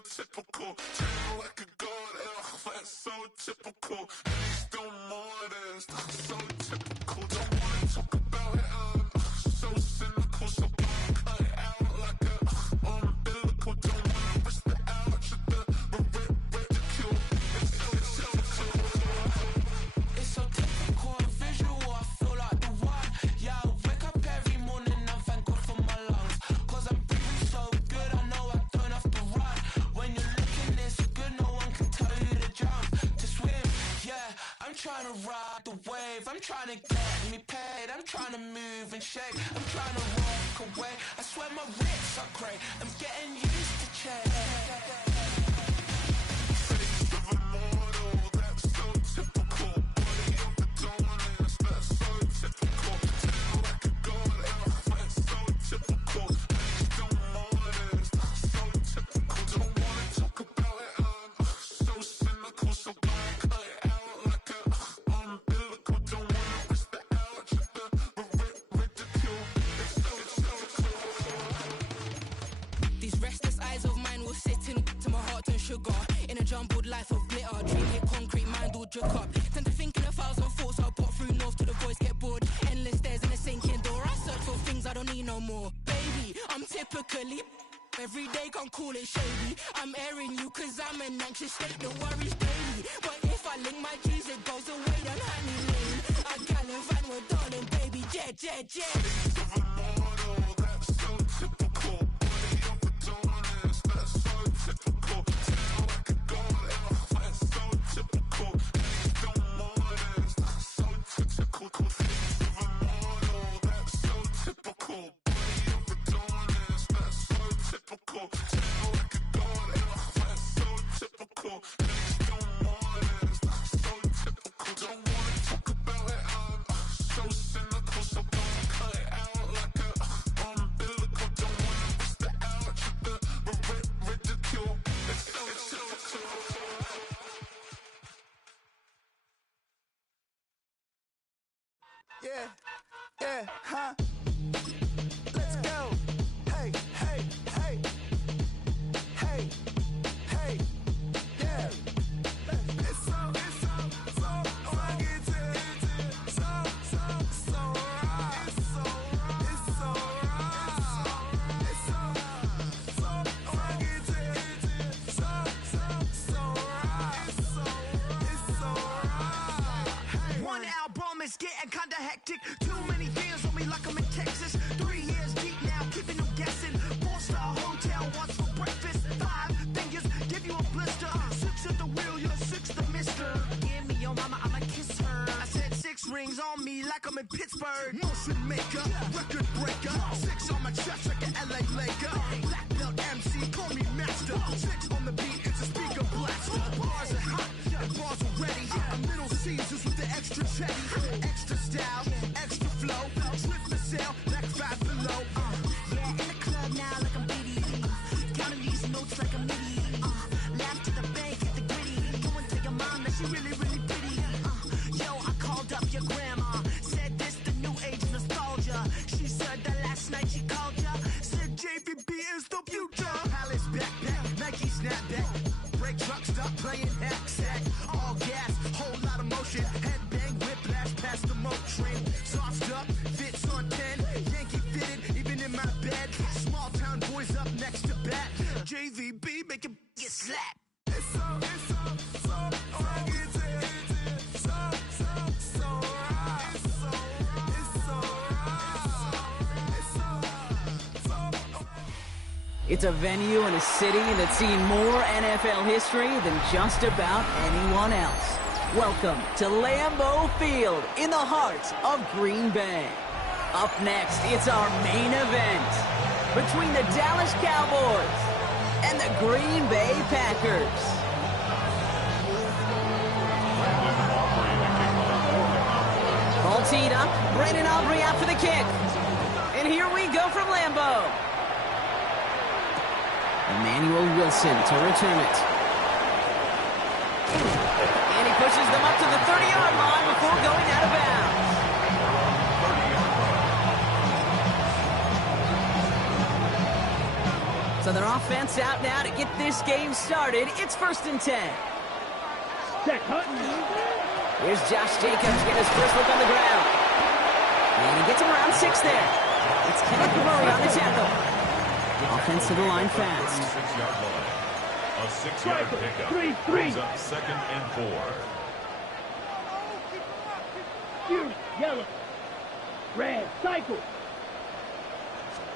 typical. Tell like a god, that's so typical. Please don't more this, that's so typical. Don't wanna talk about it, so cynical. So cut it out like a umbilical. Don't wanna risk the ouch of the ridicule. It's so typical, visual, I feel like the one. Yeah, I wake up every morning and thank God for my lungs. Cause I'm breathing so good, I know I don't have to run. When you're looking this good, no one can tell you to jump, to swim. Yeah, I'm trying to ride the wave, I'm trying to get me paid, I'm trying to move and shake, I'm trying to walk away. I swear my wrists are great, I'm getting used to change. Face of a mortal, that's so typical. Body of the dominance, that's so typical. Tell like a god, that's so typical. Please don't more this, that's so typical. Don't wanna talk about it, so cynical. So cut it out like a umbilical. Don't wanna risk the ouch of the ridicule. These restless eyes of mine will sit in to my heart and sugar. In a jumbled life of glitter, dream hit concrete, mind all jerk up. Tend to think in 1,000 thoughts, I'll pop through north to the voice, get bored. Endless stairs in a sinking door, I search for things I don't need no more. Baby, I'm typically every day, can't call it shady. I'm airing you cause I'm an anxious state, the worries daily. But if I link my G's, it goes away, then honey lane. I gallivant with darling, baby, jet. Face of a mortal, that's so typical. Body of the dominance, that's so typical. Tell like a god, that's so typical. Please don't more this, that's so typical. Face of a mortal, that's so typical. Body of the dominance, that's so typical. Tell like a god, that's so typical. Please don't more this, that's so typical. Don't wanna talk about it, so cynical. So cut it out like a umbilical. Don't wanna risk the ouch of the ridicule. It's so typical. Yeah, huh? Let's go. Hey, yeah. It's so rugged, so right. It's so rugged, so right. One album is getting kinda hectic. Too many years on me like I'm in Texas. 3 years deep now, keeping them guessing. 4-star hotel, what's for breakfast? 5 fingers, give you a blister. 6 at the wheel, you're 6 the mister. Give me your mama, I'ma kiss her. I said 6 rings on me like I'm in Pittsburgh. Motion maker, record breaker. 6 on my chest like an LA Laker. Black belt MC, call me master. 6 on the beat, it's a speaker blaster. Bars are hot, and bars are ready. A middle Caesars with the extra chetty. Extra style, extra flow. Slip for sale, like 5 below. Yeah, in the club now like I'm BDE. Counting these notes like I'm MIDI. Laugh to the bank, hit the gritty. Go and tell your mom that she really pretty. Yo, I called up your grandma. Said this the new age nostalgia. She said that last night she called ya. Said JVB is the future. Palace backpack, Nike snapback. Break truck, stop playing hack sack. All gas, whole lot of motion. Headbang, whiplash, past the moat train. Sauced up, fits on 10. Yankee fitted, even in my bed. Small town boys up next to bat. JVB, make it get slapped. It's so rugged, so right. It's a venue and a city that's seen more NFL history than just about anyone else. Welcome to Lambeau Field in the heart of Green Bay. Up next, it's our main event between the Dallas Cowboys and the Green Bay Packers. Ball teed up, Brandon Aubrey out for the kick. And here we go from Lambeau. Emmanuel Wilson to return it. And he pushes them up to the 30-yard line before going out of bounds. So their offense out now to get this game started. It's 1st and 10. Here's Josh Jacobs getting his first look on the ground. And he gets him around 6 there. It's Kenneth Murray on the tackle. Offense to the line fast. A 6-yard pickup. Brings up 2nd and 4. Yellow. Red. Cycle.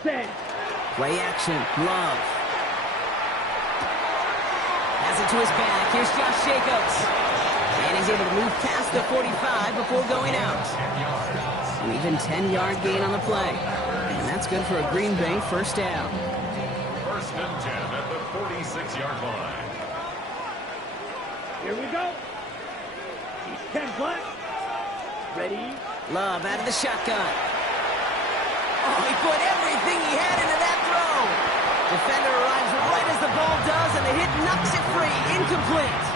Set. Play action. Love. Has it to his back. Here's Josh Jacobs. And he's able to move past the 45 before going out. An even 10-yard gain on the play. And that's good for a Green Bay first down. 1st and 10 at the 46-yard line. Here we go. He's 10 black. Ready. Love out of the shotgun. Oh, he put everything he had into that throw. Defender arrives right as the ball does, and the hit knocks it free. Incomplete.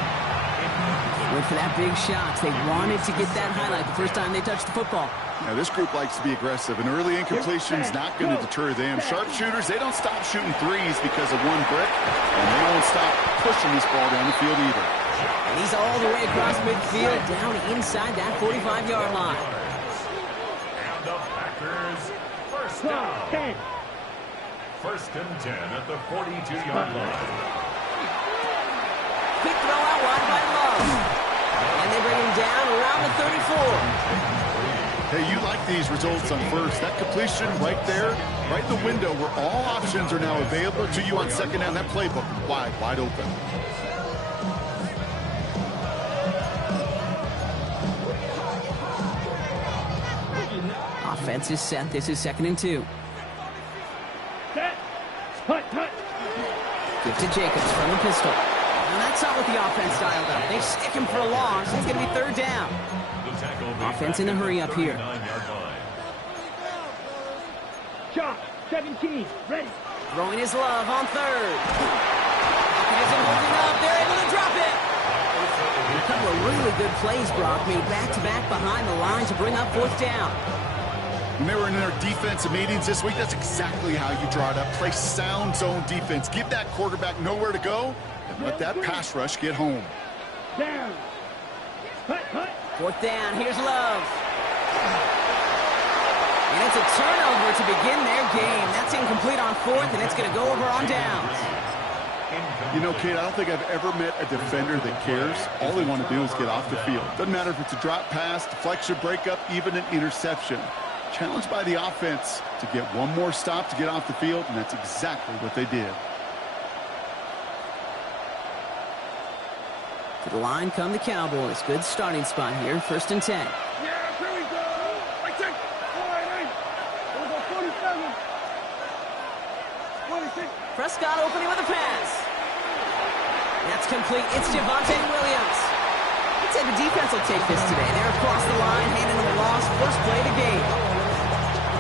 Went for that big shot. They wanted to get that highlight the first time they touched the football. Now, this group likes to be aggressive, and early incompletion's not going to deter them. Sharpshooters, they don't stop shooting threes because of one brick, and they won't stop pushing this ball down the field either. And he's all the way across midfield, down inside that 45-yard line. And the Packers, first down. 1st and 10 at the 42-yard line. Quick throw out wide by Love. And they bring him down around the 34. Hey, you like these results on first. That completion right there, right in the window where all options are now available to you on 2nd down. That playbook wide open. Offense is set. This is 2nd and 2. Set. Hut. Give to Jacobs from the pistol. And that's not what the offense dialed up. They stick him for a loss. It's going to be 3rd down. Offense in a hurry up here. Shot. 17. Ready. Throwing his Love on 3rd. Isn't holding up. They're able to drop it. And a couple of really good plays, Brock, made back-to-back behind the line to bring up 4th down. When they were in their defensive meetings this week, that's exactly how you draw it up. Play sound zone defense. Give that quarterback nowhere to go, and let that pass rush get home. Down. Hut. 4th down. Here's Love. And it's a turnover to begin their game. That's incomplete on 4th, and it's going to go over on downs. You know, Kate, I don't think I've ever met a defender that cares. All they want to do is get off the field. Doesn't matter if it's a drop pass, deflection, breakup, even an interception. Challenged by the offense to get one more stop to get off the field, and that's exactly what they did. To the line come the Cowboys. Good starting spot here. 1st and 10. Yeah, here we go. I take 47. 26. Prescott opening with a pass. That's complete. It's Javonte Williams. I'd say the defense will take this today. They're across the line, handing them a loss. First play of the game.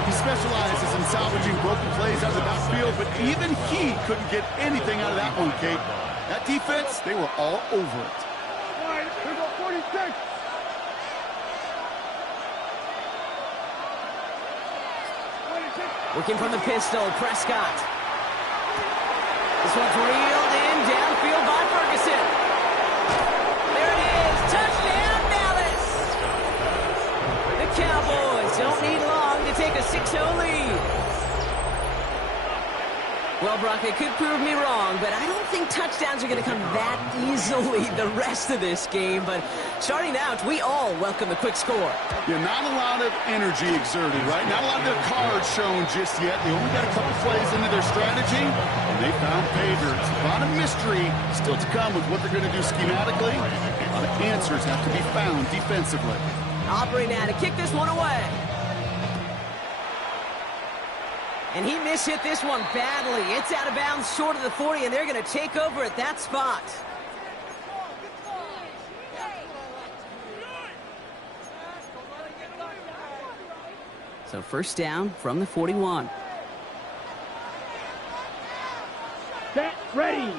He specializes in salvaging broken plays out of the backfield, but even he couldn't get anything out of that one, Kate. That defense, they were all over it. All right, here we go, 46. Working from the pistol, Prescott. This one's reeled in downfield by Ferguson. There it is. Touchdown, Dallas. The Cowboys don't need long to take a 6-0 lead. Well, Brock, they could prove me wrong, but I don't think touchdowns are going to come that easily the rest of this game. But starting out, we all welcome the quick score. Yeah, not a lot of energy exerted, right? Not a lot of their cards shown just yet. They only got a couple plays into their strategy, and they found pay dirt. A lot of mystery still to come with what they're going to do schematically. A lot of answers have to be found defensively. Aubrey now to kick this one away. And he mishit this one badly. It's out of bounds short of the 40, and they're going to take over at that spot. So first down from the 41. Set, ready.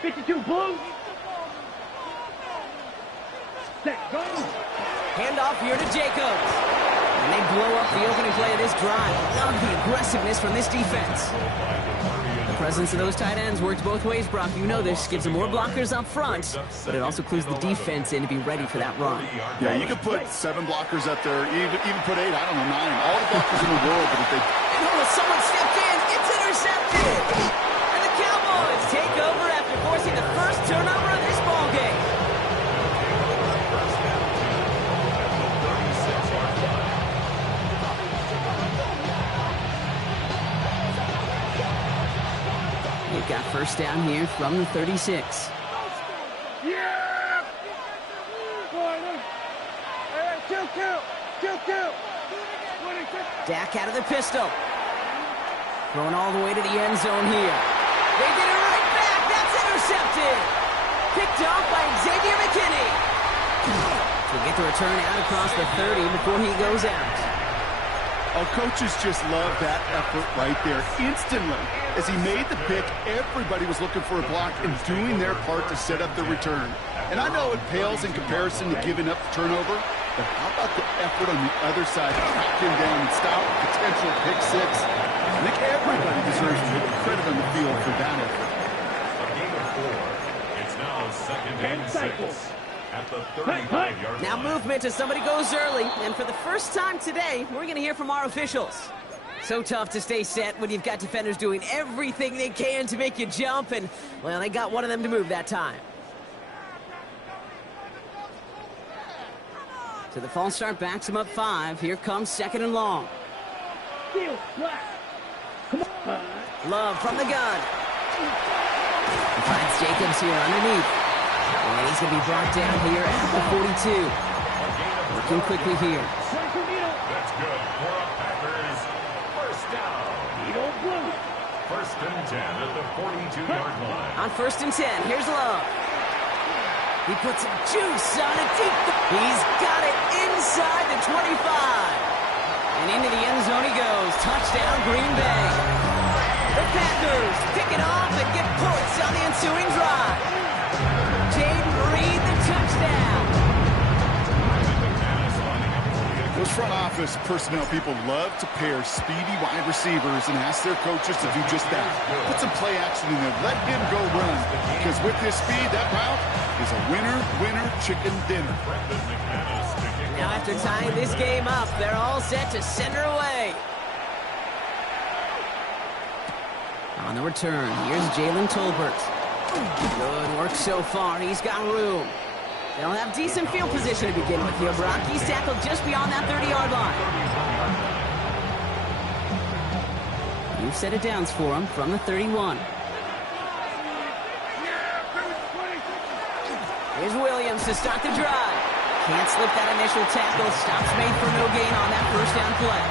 52 blue. Set, go. Handoff here to Jacobs. And they blow up the opening play of this drive. Love the aggressiveness from this defense. The presence of those tight ends works both ways, Brock. You know this. Gives them more blockers up front, but it also clues the defense in to be ready for that run. Yeah, you could put 7 blockers up there, even put 8, I don't know, 9. All the blockers in the world, but if they... And someone stepped in. It's intercepted. And the Cowboys take over after forcing the first turnover of this ball game. They've got first down here from the 36. Yeah! Kill. Dak out of the pistol. Thrown all the way to the end zone here. They did it right back. That's intercepted. Picked off by Xavier McKinney. We'll get the return out across the 30 before he goes out. Our coaches just love that effort right there. Instantly, as he made the pick, everybody was looking for a block and doing their part to set up the return. And I know it pales in comparison to giving up the turnover, but how about the effort on the other side to track him down and stop a potential pick six? I think everybody deserves credit on the field for that effort. A gain of 4. It's now 2nd and 6. At the 35-yard now line. movement as somebody goes early, and for the first time today, we're going to hear from our officials. So tough to stay set when you've got defenders doing everything they can to make you jump, and, well, they got one of them to move that time. So the false start backs him up 5. Here comes 2nd and long. Love from the gun. He finds Jacobs here underneath. And he's going to be brought down here at the 42. Working quickly here. That's good for a Packers first down. 1st and 10 at the 42-yard line. On 1st and 10, here's Love. He puts some juice on it deep. He's got it inside the 25. And into the end zone he goes. Touchdown, Green Bay. The Packers pick it off and get points on the ensuing drive. Jaden Reed, the touchdown. Those front office personnel people love to pair speedy wide receivers and ask their coaches to do just that. Put some play action in there. Let him go run. Because with this speed, that route is a winner, chicken dinner. Now after tying this game up, they're all set to send her away. On the return, here's Jalen Tolbert. Good work so far. He's got room. They'll have decent field position to begin with here, Brock. He's tackled just beyond that 30-yard line. New set of downs for him from the 31. Here's Williams to start the drive. Can't slip that initial tackle. Stops made for no gain on that first down play.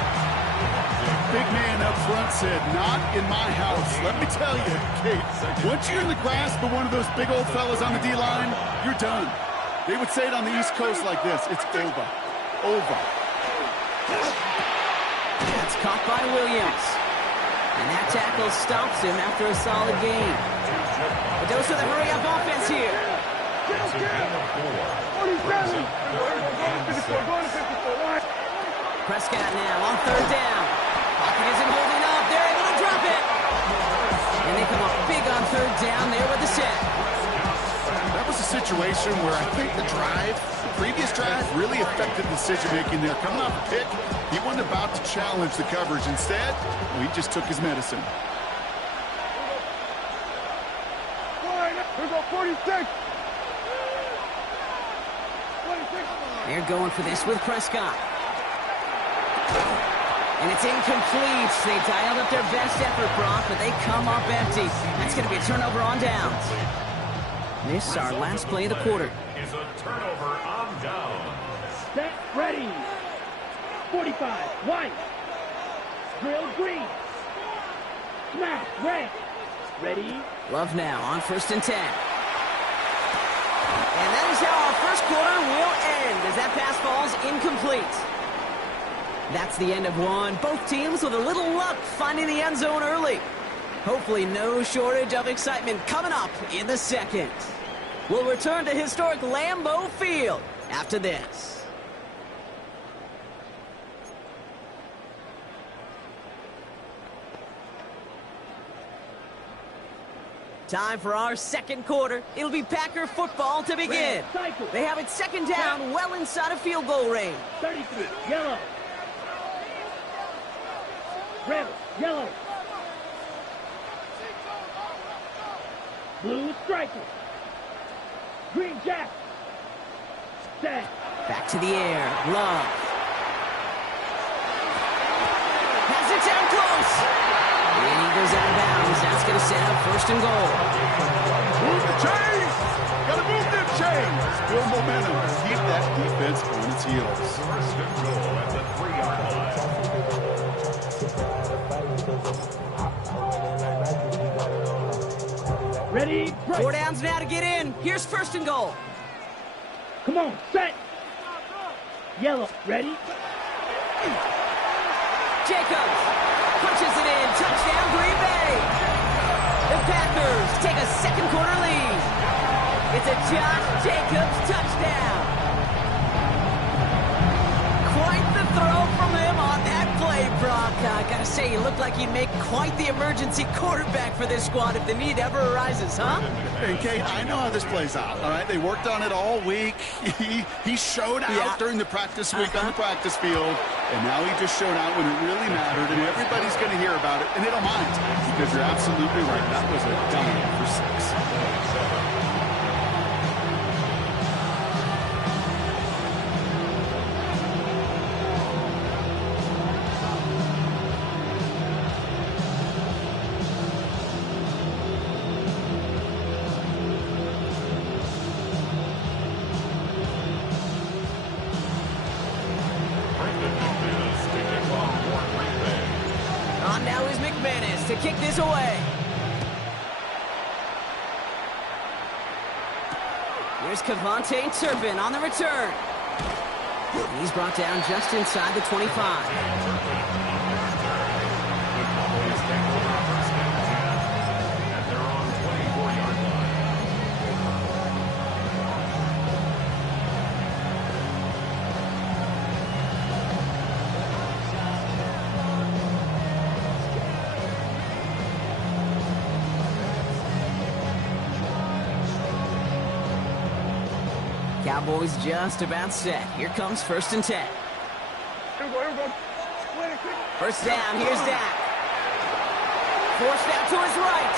Big man up front said, not in my house. Let me tell you, Kate, once you're in the grasp of one of those big old fellas on the D-line, you're done. They would say it on the East Coast like this. It's over. Over. That's caught by Williams. And that tackle stops him after a solid gain. But those are the hurry-up offense here. Prescott now on 3rd down. Pocket isn't holding up. They're able to drop it. And they come up big on 3rd down there with the set. That was a situation where I think the previous drive, really affected decision-making there. Coming off a pick, he wasn't about to challenge the coverage. Instead, he just took his medicine. Here's a 46. They're going for this with Prescott. And it's incomplete. They dialed up their best effort, Brock, but they come up empty. That's going to be a turnover on downs. This is our last play of the quarter. Is a turnover on downs. Set, ready. 45, white. Drill, green. Snap, red. Ready. Love now on 1st and 10. And that is how our first quarter will end as that pass falls incomplete. That's the end of one. Both teams with a little luck finding the end zone early. Hopefully no shortage of excitement coming up in the second. We'll return to historic Lambeau Field after this. Time for our second quarter. It'll be Packer football to begin. They have it second down, well inside of field goal range. 33, yellow. Red, yellow. Blue striker. Green jack. Set. Back to the air. Love. Has it down close. And he goes out of bounds. That's going to set up first and goal. Move the chains! Gotta move them chains! Build momentum. Keep that defense on its heels. First and goal at the 3-yard line. Ready, break. 4 downs now to get in. Here's first and goal. Come on, set. Yellow, ready. Jacobs punches it in. Touchdown, Green Bay. The Packers take a second quarter lead. It's a Josh Jacobs touchdown. Quite the throw from him on that play, Brock. I gotta say, he looked like he'd make quite the emergency quarterback for this squad if the need ever arises, huh? And Kate, I know how this plays out, all right? They worked on it all week. He showed out during the practice week on the practice field, and now he just showed out when it really mattered, and everybody's going to hear about it, and they don't mind, because you're absolutely right. That was a dime for 6. To kick this away. Here's Cavante Turpin on the return. He's brought down just inside the 25. Cowboys just about set. Here comes first and 10. First down, here's Dak. Forced out to his right.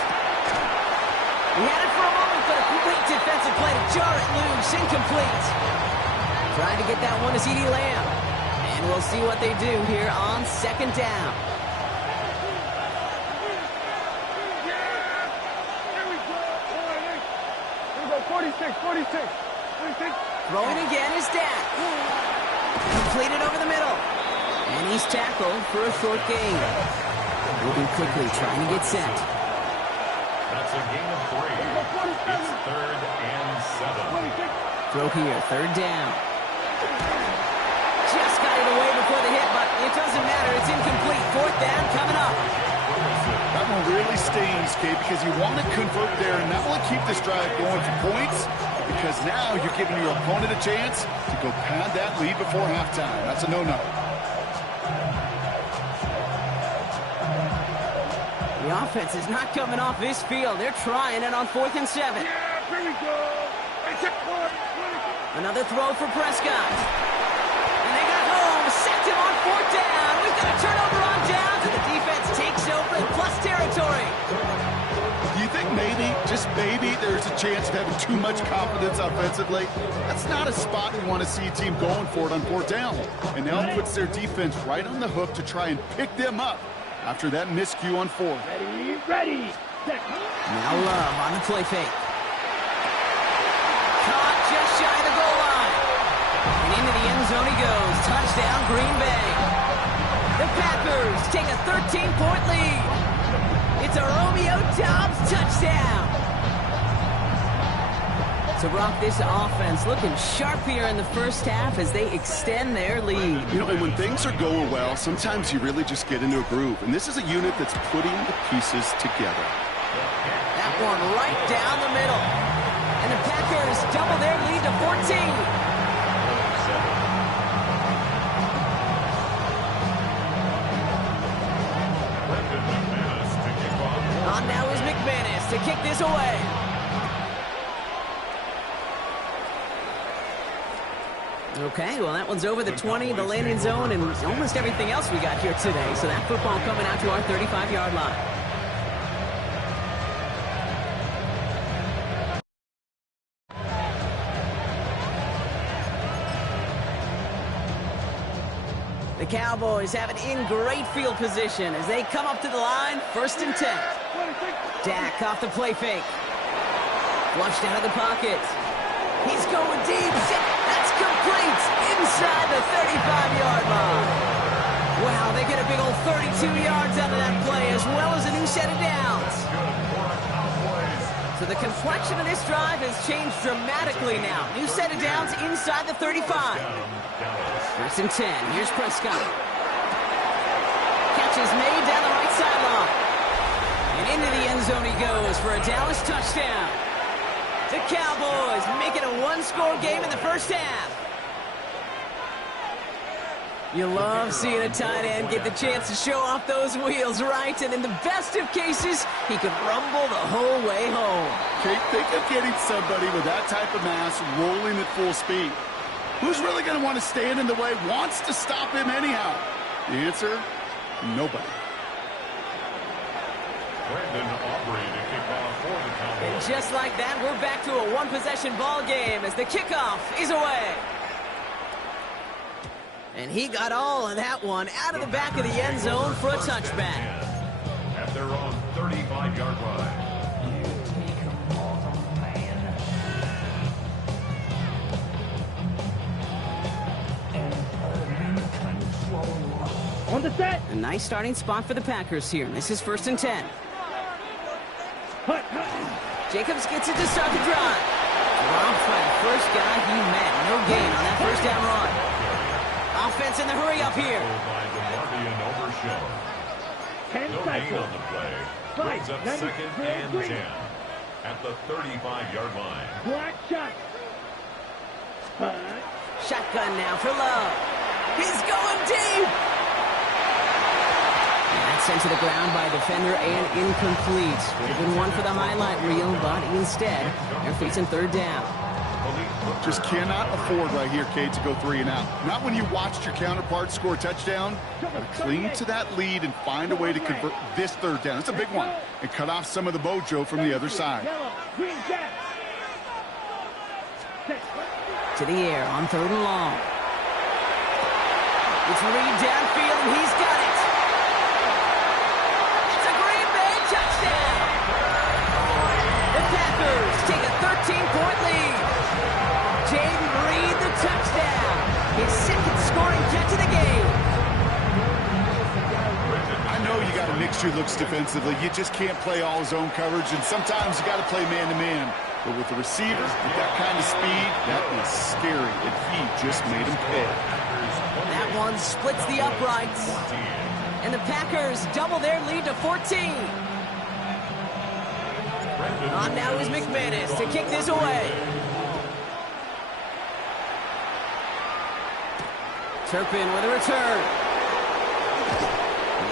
He had it for a moment, but a complete defensive play to jar it loose. Incomplete. Trying to get that one to CeeDee Lamb. And we'll see what they do here on second down. Here we go. 46. Throwing again is Dak. Completed over the middle. And he's tackled for a short gain. Moving quickly, trying to get set. That's a gain of 3. It's 3rd and 7. Throw here, third down. Just got it away before the hit, but it doesn't matter. It's incomplete. Fourth down coming up. That one really stings, Kate, because you want to convert there and not only keep this drive going for points, because now you're giving your opponent a chance to go pad that lead before halftime. That's a no-no. The offense is not coming off this field. They're trying it on 4th and 7. Yeah, here we go. Another throw for Prescott. And they got home. Sacked him on 4th down. We've got a turnover on downs, and the defense takes over in plus territory. Do you think maybe, just maybe, there's a chance of having too much confidence offensively? That's not a spot we want to see a team going for it on 4th down. And now it puts their defense right on the hook to try and pick them up after that miscue on 4th. Ready. Now Love on the play fake. Caught just shy of the goal line. And into the end zone he goes. Touchdown, Green Bay. The Packers take a 13-point lead. It's a Romeo Doubs touchdown. So, Brock, this offense looking sharp here in the first half as they extend their lead. You know, and when things are going well, sometimes you really just get into a groove. And this is a unit that's putting the pieces together. That one right down the middle. And the Packers double their lead to 14. On now is McManus to kick this away. Okay, well, that one's over the 20, the landing zone, and almost everything else we got here today. So that football coming out to our 35-yard line. The Cowboys have it in great field position as they come up to the line, 1st and 10. Dak off the play fake. Flushed out of the pocket. He's going deep. That's complete inside the 35-yard line. Wow, they get a big old 32 yards out of that play as well as a new set of downs. So the complexion of this drive has changed dramatically now. New set of downs inside the 35. 1st and 10. Here's Prescott. Catch is made down the right sideline. And into the end zone he goes for a Dallas touchdown. The Cowboys make it a one-score game in the first half. You love seeing a tight end get the chance to show off those wheels, right? And in the best of cases, he could rumble the whole way home. Okay, think of getting somebody with that type of mass rolling at full speed. Who's really going to want to stand in the way, wants to stop him anyhow? The answer, nobody. And just like that, we're back to a one-possession ball game as the kickoff is away. And he got all of that one out of the back of the end zone for a touchback. At their own 35-yard line. On the set. A nice starting spot for the Packers here. This is 1st and 10. Jacobs gets it to start the drive. Dropped by the first guy he met. No gain on that first down run. Offense in the hurry up here. 10 no gain on the play. Brings up 2nd and 10 at the 35-yard line. Black shot. Shotgun now for Love. He's going deep. That's sent to the ground by a defender and incomplete. Would have been one for the highlight reel, but instead, they're facing 3rd down. Just cannot afford right here, Kate, to go 3 and out. Not when you watched your counterpart score a touchdown. But cling to that lead and find a way to convert this 3rd down. It's a big one. And cut off some of the mojo from the other side. To the air on 3rd and long. It's Reed downfield, and he's got it. It's a Green Bay touchdown. The Packers take a 13-point lead. Jaden Reed, the touchdown. His 2nd scoring catch of the game. I know you got to mix your looks defensively. You just can't play all zone coverage, and sometimes you got to play man-to-man. But with the receivers, with that kind of speed, that is scary, and he just made him pay. That one splits the uprights. And the Packers double their lead to 14. On now is McManus to kick this away. Turpin with a return.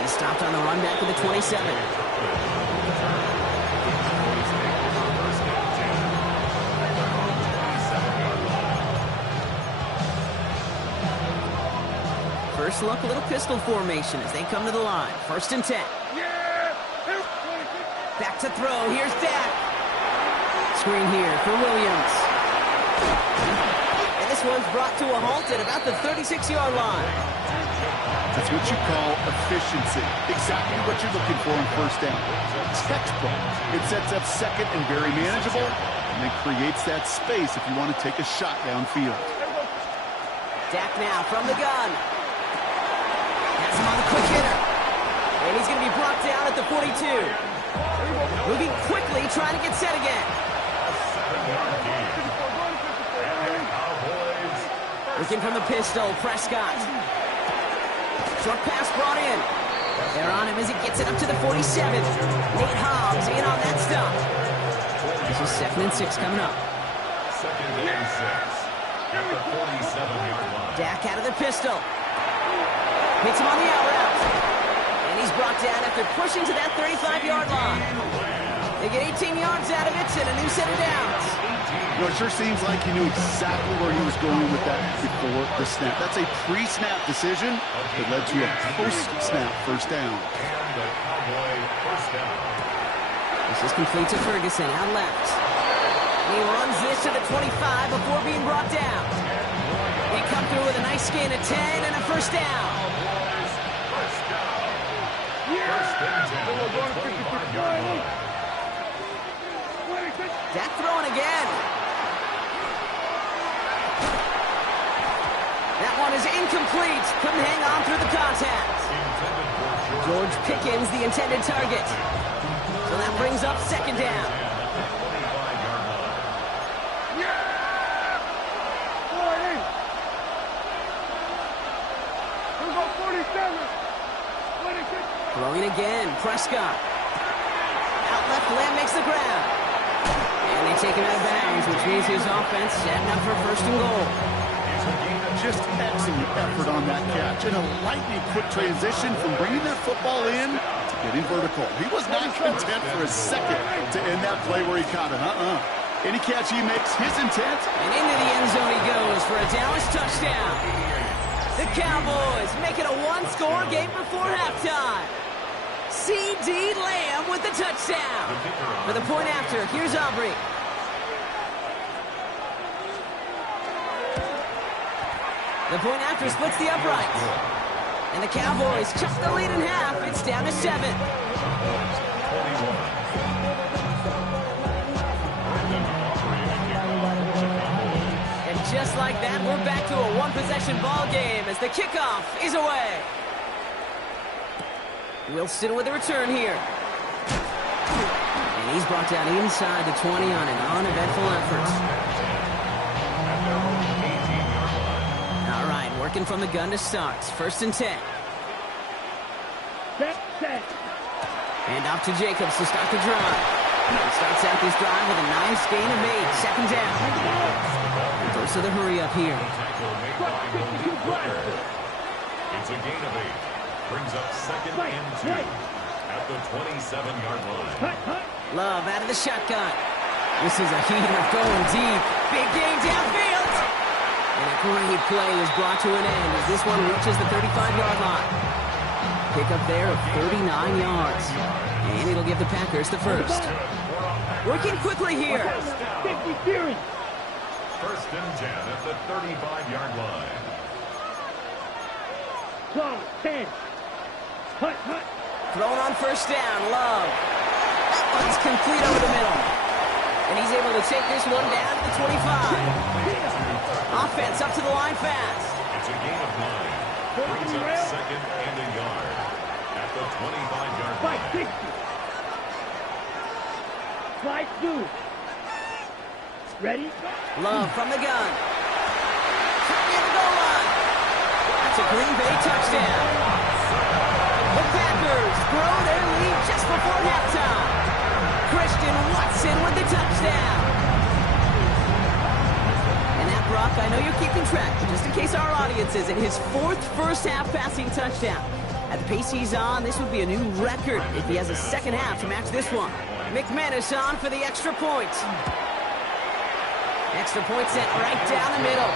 He's stopped on the run back to the 27. First look, a little pistol formation as they come to the line. 1st and 10. Back to throw. Here's Dak. Screen here for Williams. And this one's brought to a halt at about the 36-yard line. That's what you call efficiency. Exactly what you're looking for on 1st down. Textbook. It sets up 2nd and very manageable, and then creates that space if you want to take a shot downfield. Dak now from the gun. Has him on the quick hitter. And he's going to be brought down at the 42. Moving quickly, trying to get set again. Looking from the pistol, Prescott. Short pass brought in. They're on him as he gets it up to the 47. Nate Hobbs in on that stop. This is 2nd and 6 coming up. 2nd and 6 at the 47-yard line. Dak out of the pistol. Hits him on the out route. And he's brought down after pushing to that 35-yard line. They get 18 yards out of it and a new set of downs. You know, it sure seems like he knew exactly where he was going with that before the snap. That's a pre-snap decision that led to a post-snap first down. And the Cowboy first down. This is complete to Ferguson, out left. He runs this to the 25 before being brought down. They come through with a nice gain of 10 and a first down. Cowboys first down. First and 10 at the 25-yard line. Dak throwing again. That one is incomplete. Couldn't hang on through the contact. George Pickens, the intended target. So that brings up second down. Throwing again, Prescott. Out left, Lamb makes the grab. And they take him out of bounds, which means his offense setting up for first and goal. Just excellent effort on that catch. And a lightning quick transition from bringing that football in to getting vertical. He was not content for a second to end that play where he caught it. Any catch he makes, his intent. And into the end zone he goes for a Dallas touchdown. The Cowboys make it a one-score game before halftime. C.D. Lamb with the touchdown. For the point after, here's Aubrey. The point after splits the uprights. And the Cowboys cut the lead in half. It's down to 7. And just like that, we're back to a one-possession ball game as the kickoff is away. Wilson with a return here. And he's brought down inside the 20 on an uneventful effort. All right, working from the gun to start. First and 10. Set. And off to Jacobs to start the drive. He starts out this drive with a nice gain of 8. Second down. And goes to the hurry up here. It's a gain of 8. Brings up second and 2 at the 27-yard line. Love out of the shotgun. This is a heater going deep. Big gain downfield. And a great play is brought to an end as this one reaches the 35-yard line. Pick up there of 39 yards. And it'll give the Packers the first. Working quickly here. First and 10 at the 35-yard line. 10. Thrown on first down, Love. That one's complete over the middle. And he's able to take this one down to the 25. Offense up to the line fast. It's a gain of 9. Brings up second and a yard at the 25-yard line. Slide 2. Ready? Love from the gun. Near the goal line. That's a Green Bay touchdown. The Packers grow their lead just before halftime. Christian Watson with the touchdown. And that, Brock, I know you're keeping track, but just in case our audience isn't, his 4th first-half passing touchdown. At the pace he's on, this would be a new record if he has a second half to match this one. McManus on for the extra point. Extra point sent right down the middle.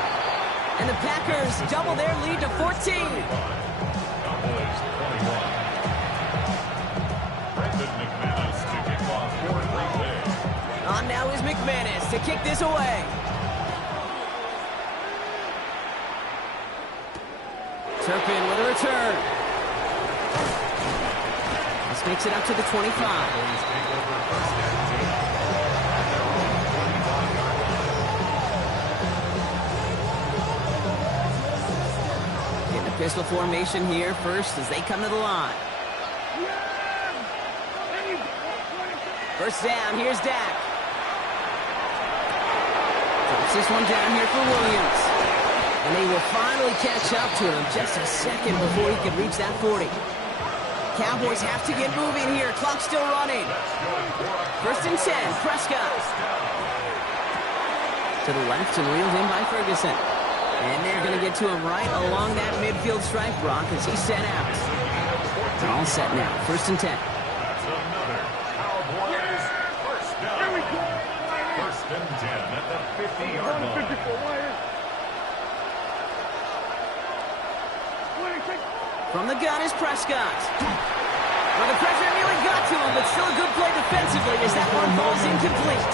And the Packers double their lead to 14. On now is McManus to kick this away. Turpin with a return. This makes it up to the 25. Pistol formation here first as they come to the line. First down, here's Dak. Drops this one down here for Williams. And they will finally catch up to him just a second before he can reach that 40. Cowboys have to get moving here. Clock still running. First and 10, Prescott. To the left and reeled in by Ferguson. And they're going to get to him right along that midfield stripe, Brock, as he's set out. All set now. First and 10. That's another Cowboys and 10 at the 50-yard line. 26. From the gun is Prescott. Well, the pressure nearly got to him, but still a good play defensively as that one falls incomplete.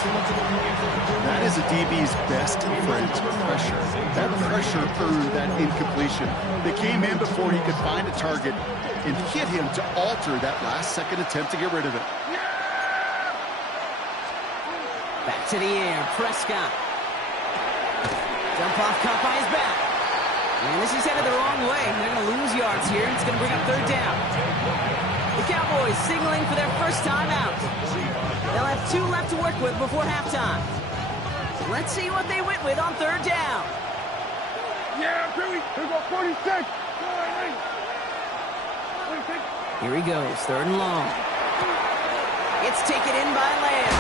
That is a DB's best friend, pressure. That pressure earned that incompletion. They came in before he could find a target and hit him to alter that last-second attempt to get rid of it. Back to the air, Prescott. Dump off caught by his back. And this is headed the wrong way. They're going to lose yards here. It's going to bring up third down. The Cowboys signaling for their first time out. They'll have 2 left to work with before halftime. Let's see what they went with on third down. Yeah, Billy. Here we go, 46. 46. Here he goes, third and long. It's taken in by Lamb.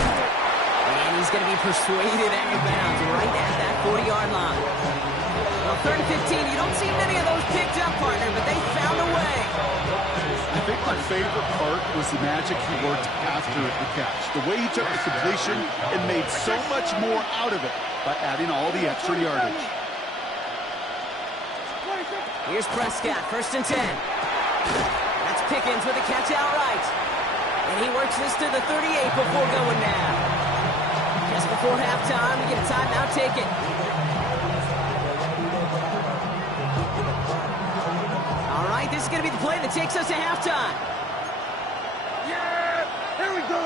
And he's going to be persuaded out of bounds right at that 40-yard line. Well, third and 15, you don't see many of those picked up, partner, but they found a way. I think my favorite part was the magic he worked after the catch. The way he took the completion and made so much more out of it by adding all the extra yardage. Here's Prescott, first and 10. That's Pickens with a catch outright. And he works this to the 38 before going down. Just before halftime, we get a timeout, take it. All right, this is going to be the play that takes us to halftime. Yeah, here we go.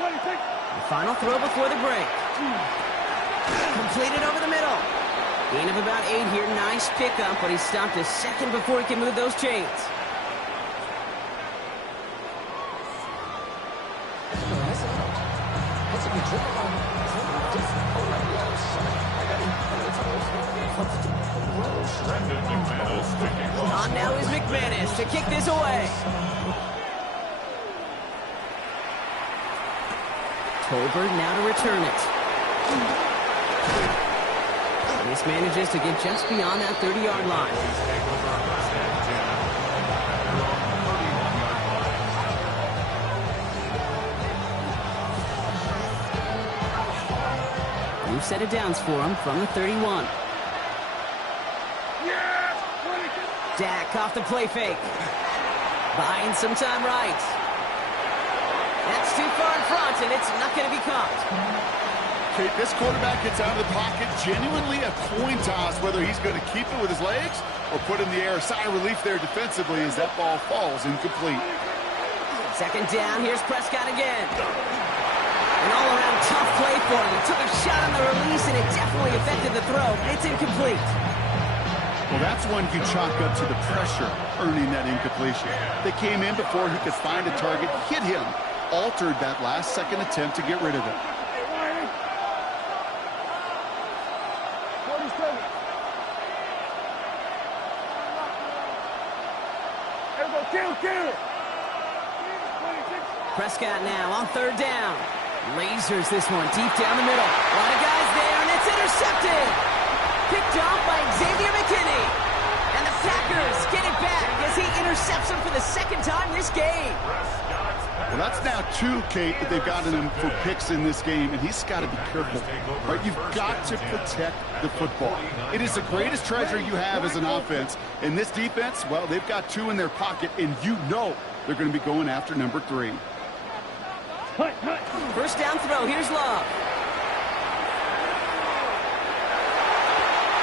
46. The final throw before the break. Completed over the middle. Gain of about 8 here. Nice pickup, but he stopped a second before he can move those chains. On now is McManus to kick this away. Tolbert now to return it. This manages to get just beyond that 30-yard line. New set of downs for him from the 31. Dak off the play fake. Buying some time right. That's too far in front, and it's not going to be caught. Okay, this quarterback gets out of the pocket, genuinely a coin toss, whether he's going to keep it with his legs or put in the air. Sigh of relief there defensively as that ball falls incomplete. Second down, here's Prescott again. An all-around tough play for him. He took a shot on the release, and it definitely affected the throw, but it's incomplete. Well, that's one you chalk up to the pressure earning that incompletion. They came in before he could find a target, hit him, altered that last-second attempt to get rid of it. 47. Here we go, kill. 26. Prescott now on third down. Lasers this one deep down the middle. A lot of guys there, and it's intercepted. Picked off by Xavier McKinney. And the Packers get it back as he intercepts him for the second time this game. Well, that's now 2, Kate, that they've gotten him for picks in this game, and he's got to be careful. Right? You've got to protect the football. It is the greatest treasure you have as an offense. In this defense, well, they've got 2 in their pocket, and you know they're going to be going after number 3. First down throw. Here's Love.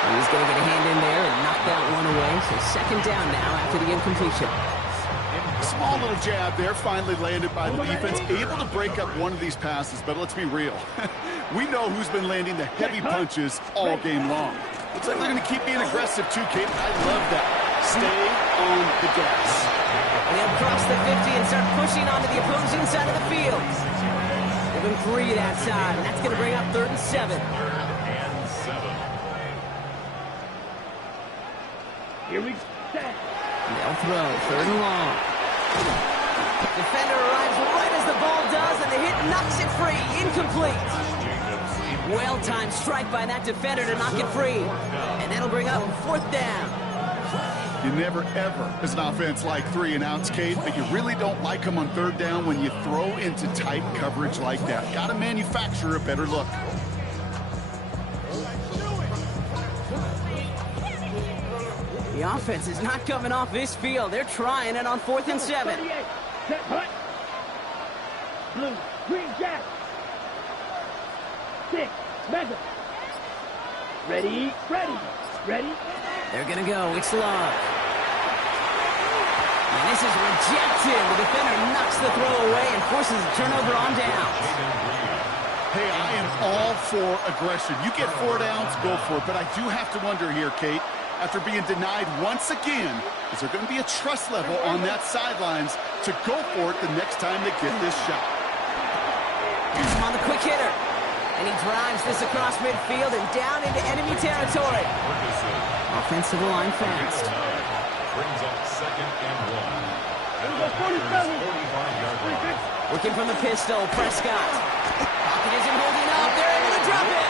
He's going to get a hand in there and knock that one away. So second down now after the incompletion. Small little jab there, finally landed by the defense. Able to break up one of these passes, but let's be real. We know who's been landing the heavy punches all game long. Looks like they're going to keep being aggressive too, Kate. I love that. Stay on the gas. And they'll cross the 50 and start pushing onto the opposing side of the field. Give him 3 that side, and that's going to bring up 3rd and 7. Here we go. They'll throw, 3rd and long. Defender arrives right as the ball does, and the hit knocks it free. Incomplete. Well-timed strike by that defender to knock it free. And that'll bring up 4th down. You never, ever, as an offense, like 3 and outs, Kate, but you really don't like them on third down when you throw into tight coverage like that. Got to manufacture a better look. The offense is not coming off this field. They're trying it on 4th and 7. Set hut. Blue, green jack. 6, Mega. Ready, ready, ready. They're going to go. It's Love. And this is rejected. The defender knocks the throw away and forces a turnover on downs. Hey, I am all for aggression. You get 4 downs, go for it. But I do have to wonder here, Kate, after being denied once again, is there going to be a trust level on that sidelines to go for it the next time they get this shot? Here's him on the quick hitter. And he drives this across midfield and down into enemy territory. Offensive line fast. Brings up 2nd and 1. Looking from the pistol, Prescott. Pocket isn't holding up. They're able to drop it.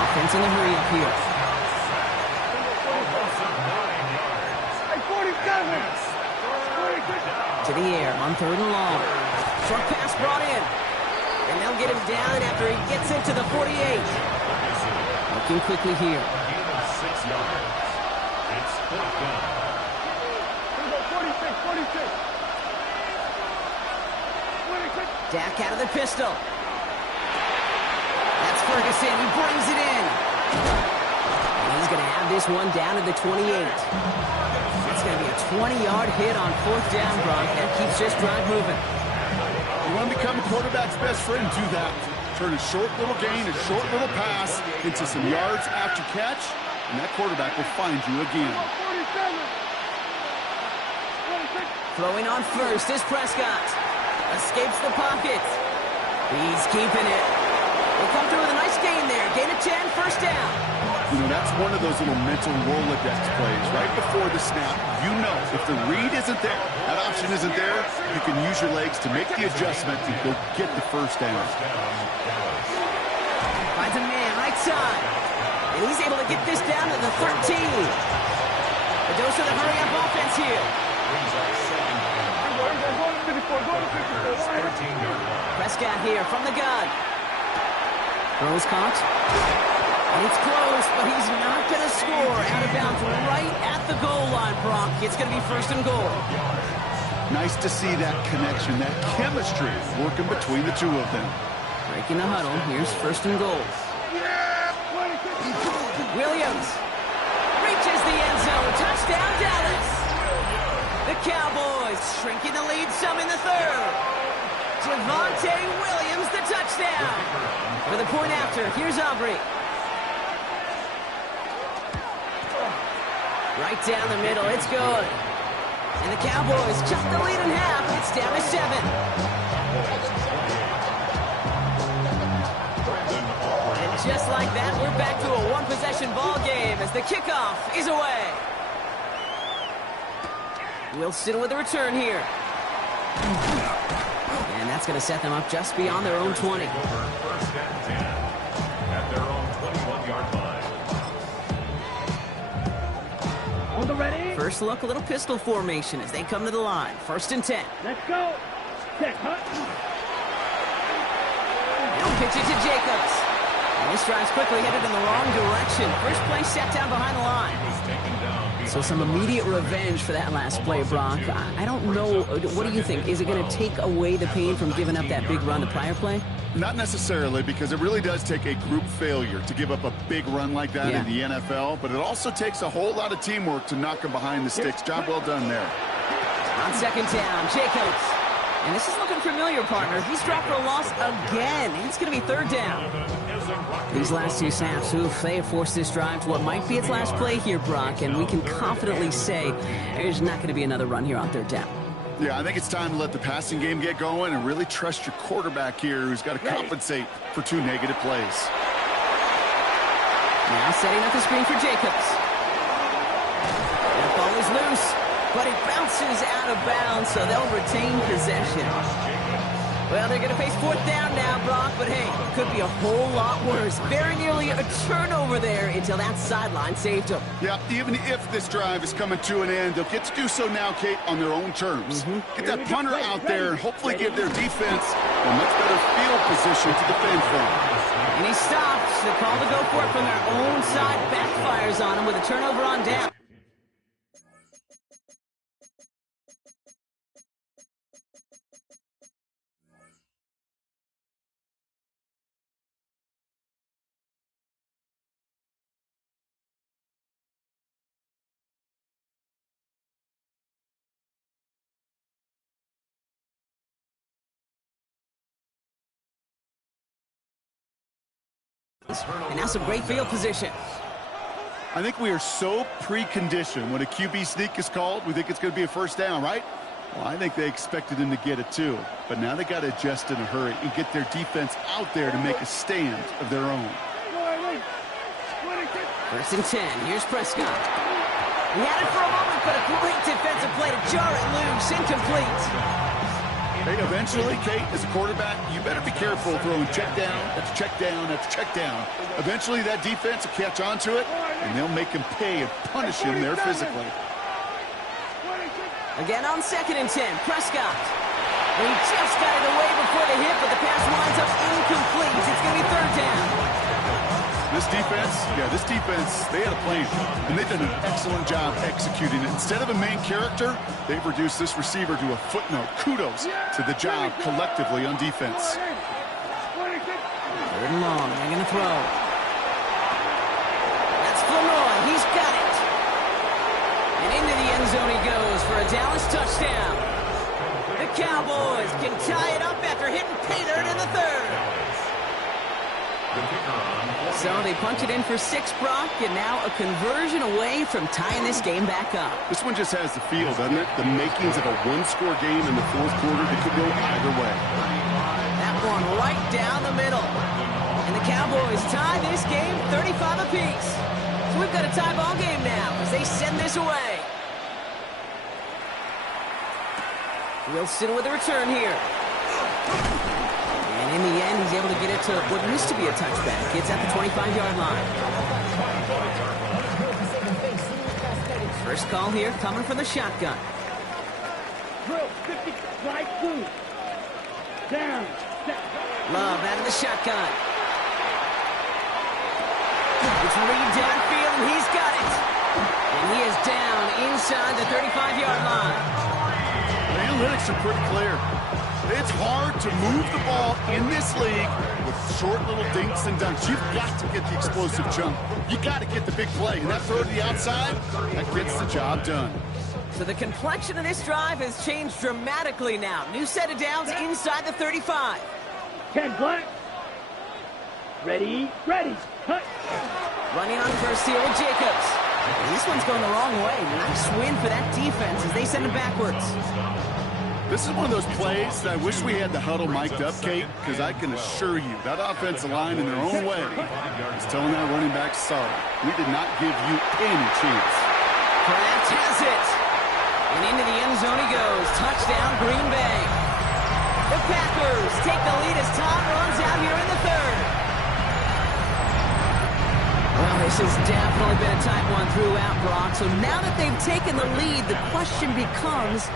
Offense in the hurry up here. To the air on 3rd and long. Short pass brought in. And they'll get him down after he gets into the 48. Looking quickly here. Gain of 6 yards. It's 4th down. 46. Dak out of the pistol. That's Ferguson. He brings it in. And he's going to have this one down to the 28. That's going to be a 20-yard hit on 4th down, Brock. That keeps this drive moving. You want to become a quarterback's best friend, do that. Turn a short little gain, a short little pass into some yards after catch, and that quarterback will find you again. Throwing on first is Prescott. Escapes the pocket. He's keeping it. They come through with a nice gain there. Gain of 10, 1st down. You know, that's one of those little mental Rolodex plays. Right before the snap, you know if the read isn't there, that option isn't there, you can use your legs to make the adjustment and go get the 1st down. Finds a man right side. And he's able to get this down to the 13. A dose of the hurry-up offense here. Prescott here from the gun. Throws caught. And it's close, but he's not going to score. Out of bounds right at the goal line, Brock. It's going to be 1st and goal. Nice to see that connection, that chemistry working between the two of them. Breaking the huddle. Here's 1st and goal. Williams reaches the end zone. Touchdown, Dallas. The Cowboys shrinking the lead some in the 3rd. Javonte Williams, the touchdown. For the point after, here's Aubrey. Right down the middle, it's good. And the Cowboys cut the lead in half. It's down to 7. And just like that, we're back to a one-possession ball game as the kickoff is away. Wilson with a return here. And that's going to set them up just beyond their own 20. 1st and 10 at their own 21-yard line. On the ready. First look, a little pistol formation as they come to the line. 1st and 10. Let's go. Set hut. Now pitch it to Jacobs. And this drive's quickly headed in the wrong direction. First play set down behind the line. So some immediate revenge for that last play, Brock. I don't know. What do you think? Is it going to take away the pain from giving up that big run the prior play? Not necessarily, because it really does take a group failure to give up a big run like that in the NFL, but it also takes a whole lot of teamwork to knock them behind the sticks. Job well done there. On 2nd down, Jacobs. And this is looking familiar, partner. He's dropped for a loss again. It's going to be 3rd down. These last 2 snaps, they have forced this drive to what might be its last play here, Brock, and we can confidently say there's not going to be another run here on 3rd down. Yeah, I think it's time to let the passing game get going and really trust your quarterback here, who's got to compensate for 2 negative plays. Now setting up the screen for Jacobs. That ball is loose, but it bounces out of bounds, so they'll retain possession. Well, they're going to face fourth down now, Brock, but hey, it could be a whole lot worse. Very nearly a turnover there until that sideline saved them. Yeah, even if this drive is coming to an end, they'll get to do so now, Kate, on their own terms. Get that punter out there and hopefully give their defense a much better field position to defend from. And he stops. The call to go for it from their own side backfires on him with a turnover on down. And now some great field position. I think we are so preconditioned when a QB sneak is called, we think it's going to be a first down, right? Well, I think they expected him to get it too. But now they got to adjust in a hurry and get their defense out there to make a stand of their own. First and 10. Here's Prescott. He had it for a moment, but a great defensive play to jar it loose. Incomplete. Hey, eventually, Kate, as a quarterback, you better be careful throwing check down, that's check down, that's check down. Eventually, that defense will catch on to it, and they'll make him pay and punish him there physically. Again on second and 10, Prescott. He just got it away before the hit, but the pass winds up incomplete. It's going to be third down. This defense, they had a plan, and they've done an excellent job executing it. Instead of a main character, they've reduced this receiver to a footnote. Kudos to the job collectively on defense. Third and long, they're going to throw. That's Flournoy, he's got it. And into the end zone he goes for a Dallas touchdown. The Cowboys can tie it up after hitting pay dirt in the third. So they punch it in for 6, Brock, and now a conversion away from tying this game back up. This one just has the feel, doesn't it? The makings of a one-score game in the fourth quarter that could go either way. That one right down the middle. And the Cowboys tie this game 35 apiece. So we've got a tie ball game now as they send this away. Wilson with a return here. And in the end, he's able to get it to what used to be a touchback. It's at the 25-yard line. First call here coming from the shotgun. Drill, 50, right through. Down. Love out of the shotgun. It's Reed downfield, and he's got it. And he is down inside the 35-yard line. The analytics are pretty clear. It's hard to move the ball in this league with short little dinks and dunks. You've got to get the explosive jump. You got to get the big play. And that throw to the outside, that gets the job done. So the complexion of this drive has changed dramatically now. New set of downs inside the 35. 10 black. Ready, cut. Running on first here with Jacobs. And this one's going the wrong way. Nice win for that defense as they send it backwards. This is one of those plays that I wish we had the huddle mic'd up, Kate, because I can assure you that offensive line in their own way is telling that running back, sorry, we did not give you any chance. Kraft has it. And into the end zone he goes. Touchdown, Green Bay. The Packers take the lead as Tom runs out here in the third. Well, this has definitely been a tight one throughout, Brock. So now that they've taken the lead, the question becomes,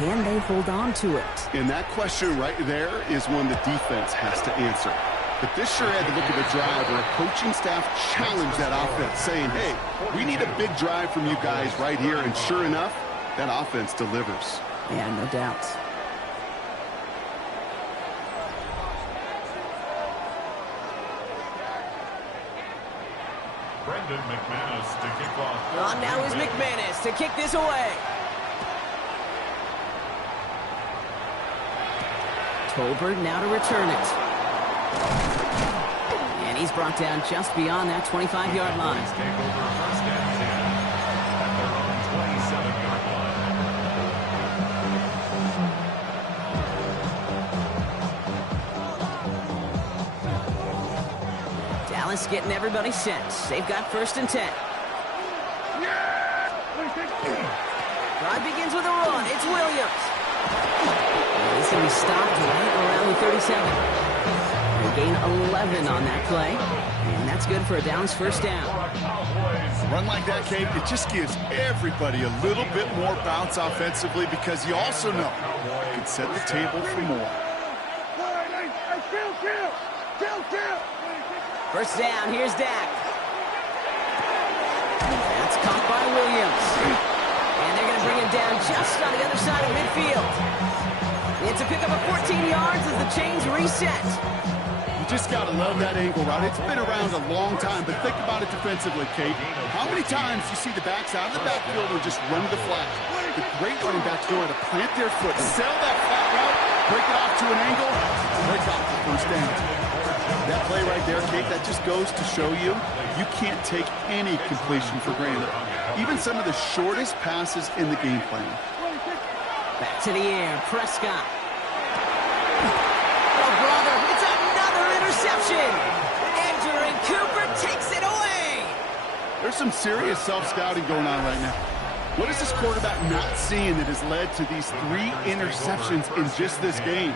can they hold on to it? And that question right there is one the defense has to answer. But this sure had to look at a drive where a coaching staff challenged that offense, saying, hey, we need a big drive from you guys right here. And sure enough, that offense delivers. Yeah, no doubt. Brendan McManus to kick off. On now is McManus to kick this away. Tolbert now to return it. And he's brought down just beyond that 25-yard line. Take over first and 10 at their own 27-yard line. Dallas getting everybody set. They've got first and 10. Drive begins with a run. It's Williams. He's going to be stopped right around only 37. They gain 11 on that play, and that's good for a Downs first down. Run like that, Kate, it just gives everybody a little bit more bounce offensively because you also know you can set the table for more. First down, here's Dak. That's caught by Williams. And they're going to bring him down just on the other side of midfield. It's a pickup of 14 yards as the chains reset. You just got to love that angle route. It's been around a long time, but think about it defensively, Kate. How many times you see the backs out of the backfield or just run the flat? The great running backs know how to plant their foot, sell that flat route, break it off to an angle, break off the first down. That play right there, Kate, that just goes to show you can't take any completion for granted. Even some of the shortest passes in the game plan. Back to the air, Prescott. Oh, brother, it's another interception. Edger and Cooper takes it away. There's some serious self-scouting going on right now. What is this quarterback not seeing that has led to these 3 interceptions in just this game?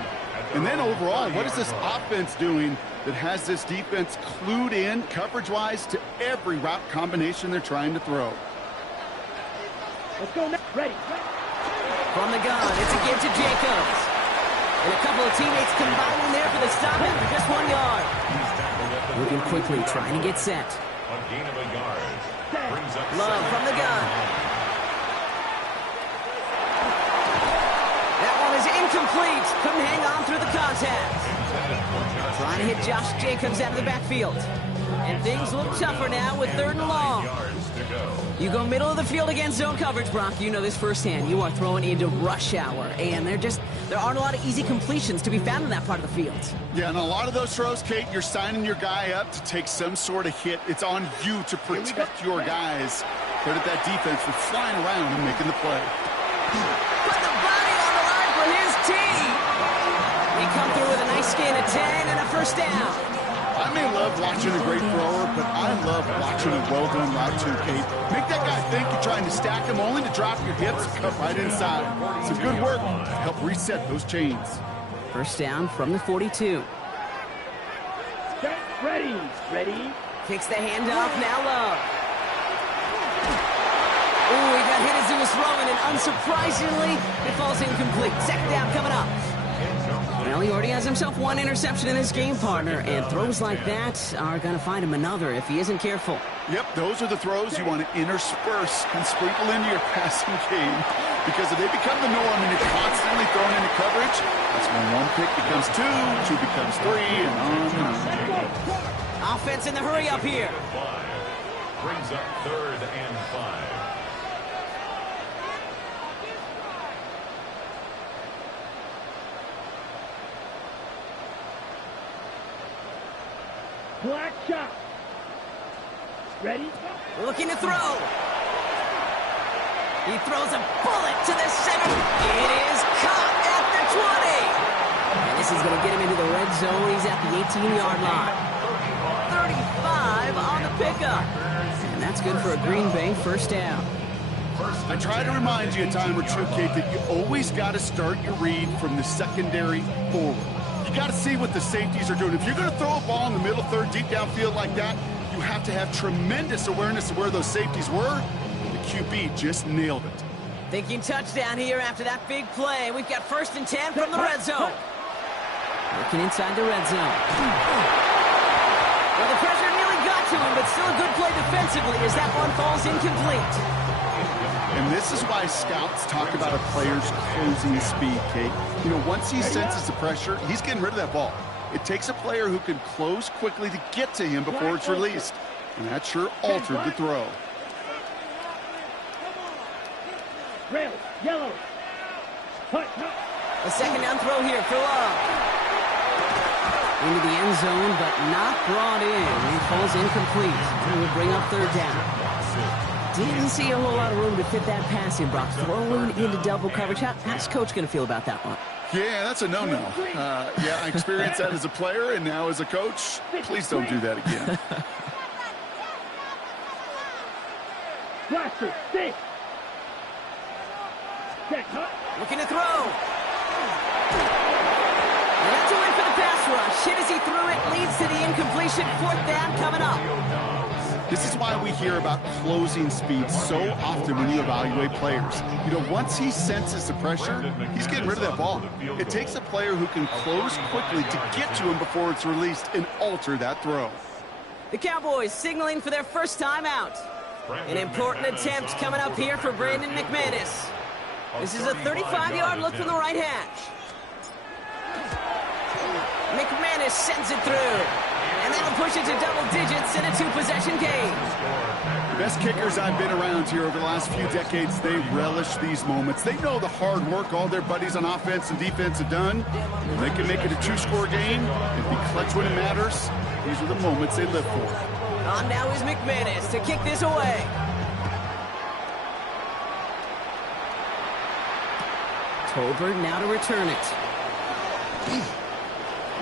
And then overall, what is this offense doing that has this defense clued in coverage-wise to every route combination they're trying to throw? Let's go now. Ready. From the gun, it's a give to Jacobs. And a couple of teammates combining there for the stop after just 1 yard. Moving quickly, trying to get set. A gain of a yard. Love from the gun. That one is incomplete. Couldn't hang on through the contact. Trying to hit Josh Jacobs out of the backfield. And things look tougher now with 3rd and long. You go middle of the field against zone coverage, Brock. You know this firsthand. You are throwing into rush hour, and there aren't a lot of easy completions to be found in that part of the field. Yeah, and a lot of those throws, Kate, you're signing your guy up to take some sort of hit. It's on you to protect your guys. Credit that defense for flying around and making the play. Put the body on the line for his team. They come through with a nice gain of 10 and a first down. I may love watching a great thrower, but I love watching a well-done route too, Kate. Make that guy think you're trying to stack him only to drop your hips and cut right inside. Some good work to help reset those chains. First down from the 42. Get ready. Ready. Kicks the handoff, now Love. Ooh, he got hit as he was throwing, and unsurprisingly, it falls incomplete. Second down coming up. Well, he already has himself 1 interception in this game, partner, and throws like that are going to find him another if he isn't careful. Yep, those are the throws you want to intersperse and sprinkle into your passing game, because if they become the norm and you're constantly thrown into coverage, that's when 1 pick becomes 2, 2 becomes 3, and on and on. Offense in the hurry up here. Brings up 3rd and 5. Black shot. Ready? Looking to throw. He throws a bullet to the center. It is caught at the 20. And this is going to get him into the red zone. He's at the 18-yard line. 35 on the pickup. And that's good for a Green Bay first down. I try to remind you a time or two, Kate, that you always got to start your read from the secondary forward. You got to see what the safeties are doing. If you're going to throw a ball in the middle third, deep downfield like that, you have to have tremendous awareness of where those safeties were. The QB just nailed it. Thinking touchdown here after that big play. We've got 1st and 10 from the red zone. Looking inside the red zone. Well, the pressure nearly got to him, but still a good play defensively as that one falls incomplete. And this is why scouts talk about a player's closing speed, Kate. You know, once he senses the pressure, he's getting rid of that ball. It takes a player who can close quickly to get to him before it's released. And that sure altered the throw. Rail. Yellow. Hut. A second down throw here for Love. Into the end zone, but not brought in. He falls incomplete. And will bring up 3rd down. Didn't see a whole lot of room to fit that pass in, Brock. Throwing into double coverage. How's Coach going to feel about that one? Yeah, that's a no-no. Yeah, I experienced that as a player and now as a coach. Please don't do that again. Blaster. Stick. Check. Looking to throw. And that's a win situation. 4th down coming up. This is why we hear about closing speed so often when you evaluate players. You know, once he senses the pressure, he's getting rid of that ball. It takes a player who can close quickly to get to him before it's released and alter that throw. The Cowboys signaling for their first time out. An important attempt coming up here for Brandon McManus. This is a 35-yard look from the right hash. McManus sends it through. And that'll push it to double digits in a 2-possession game. The best kickers I've been around here over the last few decades, they relish these moments. They know the hard work all their buddies on offense and defense have done. And they can make it a 2-score game and be clutch when it matters. These are the moments they live for. On now is McManus to kick this away. Tolbert now to return it.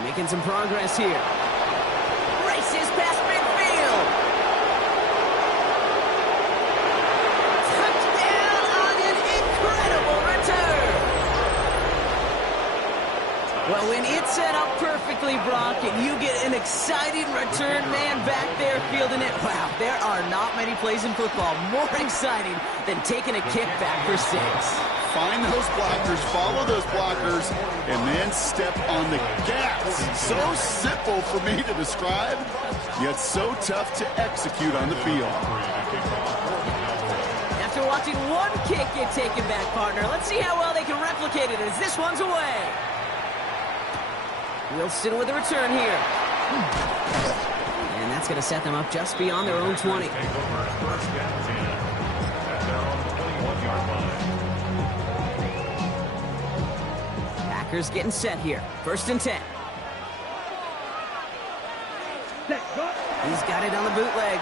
Making some progress here. Races past midfield. Touchdown on an incredible return. Well, when it's set up perfectly, Brock, and you get an exciting return man back there fielding it, wow, there are not many plays in football more exciting than taking a kick back for 6. Find those blockers, follow those blockers, and then step on the gas. So simple for me to describe, yet so tough to execute on the field. After watching one kick get taken back, partner, let's see how well they can replicate it as this one's away. Wilson with a return here. And that's going to set them up just beyond their own 20. Packers getting set here. 1st and 10. He's got it on the bootleg.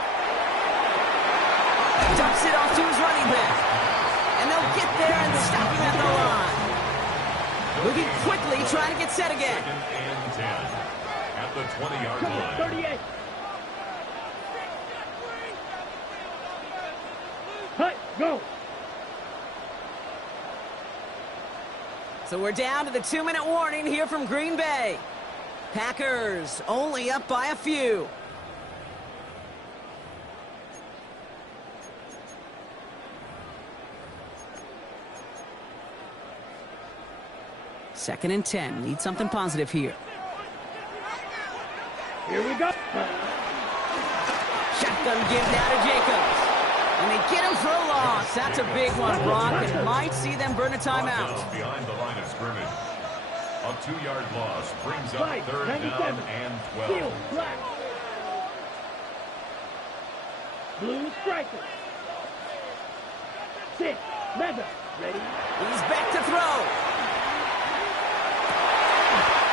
Dumps it off to his running back. And they'll get there and stop him at the line. Moving quickly, trying to get set again. 2nd and 10 at the 20-yard line. 38. Hut, go. So we're down to the 2-minute warning here from Green Bay. Packers only up by a few. Second and 10. Need something positive here. Here we go. Shotgun give now to Jacobs. And they get him for a loss. That's a big one, Brock. And might see them burn a timeout. Behind the line of scrimmage. A 2-yard loss brings up Right, 3rd 97. down and 12. Field, black. Blue striker. 6, leather. Ready? He's back to throw.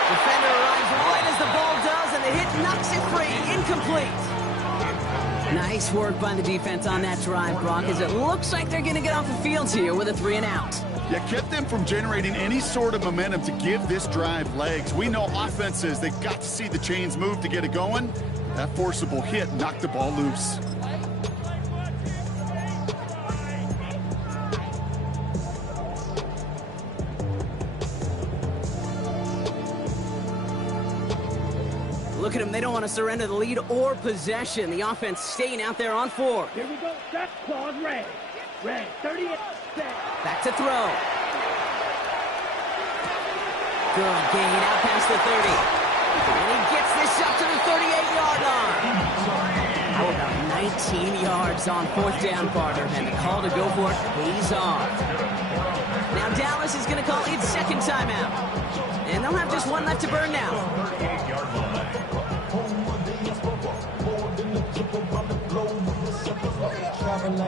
Defender arrives right as the ball does, and the hit knocks it free. Incomplete. Nice work by the defense on that drive, Brock, as it looks like they're going to get off the field here with a 3-and-out. Yeah, kept them from generating any sort of momentum to give this drive legs. We know offenses, they've got to see the chains move to get it going. That forcible hit knocked the ball loose. Look at them. They don't want to surrender the lead or possession. The offense staying out there on 4. Here we go. That's clause red. Red, 38. Back to throw. Good gain out past the 30. And he gets this up to the 38-yard line. How about 19 yards on 4th down, partner? And the call to go for it pays off. Now Dallas is going to call its 2nd timeout. And they'll have just one left to burn now. 38-yard line.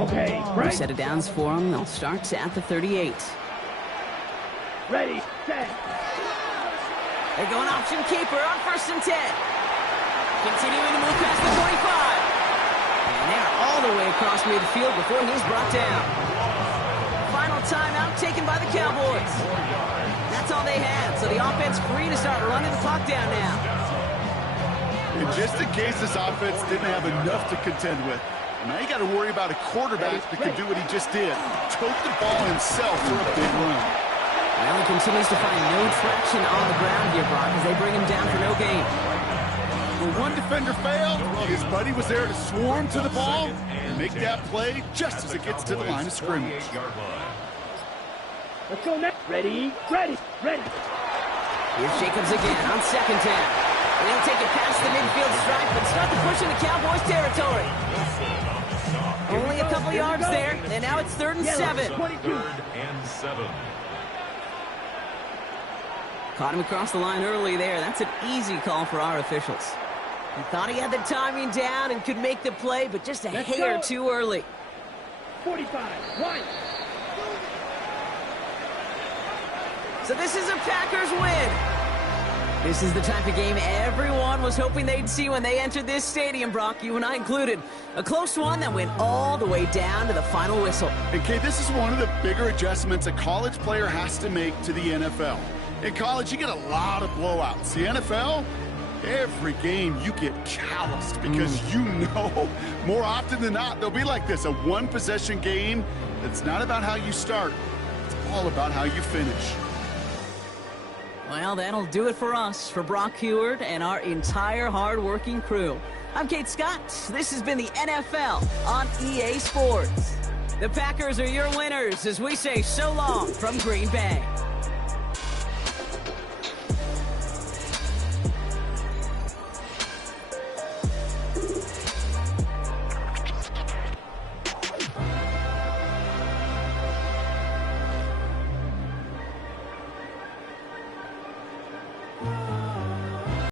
Okay, New right. set of downs for them. They'll start at the 38. Ready, set. They're going option keeper on 1st and 10. Continuing to move past the 25. And they're all the way across midfield before he's brought down. Final timeout taken by the Cowboys. That's all they had, so the offense free to start running the clock down now. And just in case this offense didn't have enough to contend with, now you got to worry about a quarterback that can do what he just did. Tote the ball himself for a big run. Well, he continues to find no traction on the ground here, Brock, as they bring him down for no gain. When one defender failed, his buddy was there to swarm to the ball and make that play just as it gets to the line of scrimmage. Let's go next. Ready, ready, ready. Here's Jacobs again on second down. They'll take it past the midfield stripe and start to push into Cowboys territory. Only a couple yards there, and now it's 3rd and 7. 22. Caught him across the line early there. That's an easy call for our officials. He thought he had the timing down and could make the play, but just a hair too early. 45, right. So this is a Packers win. This is the type of game everyone was hoping they'd see when they entered this stadium, Brock, you and I included. A close one that went all the way down to the final whistle. And Kay, this is one of the bigger adjustments a college player has to make to the NFL. In college, you get a lot of blowouts. The NFL, every game you get calloused because you know more often than not they'll be like this, a one-possession game that's not about how you start. It's all about how you finish. Well, that'll do it for us, for Brock Heward and our entire hard-working crew. I'm Kate Scott. This has been the NFL on EA Sports. The Packers are your winners as we say so long from Green Bay.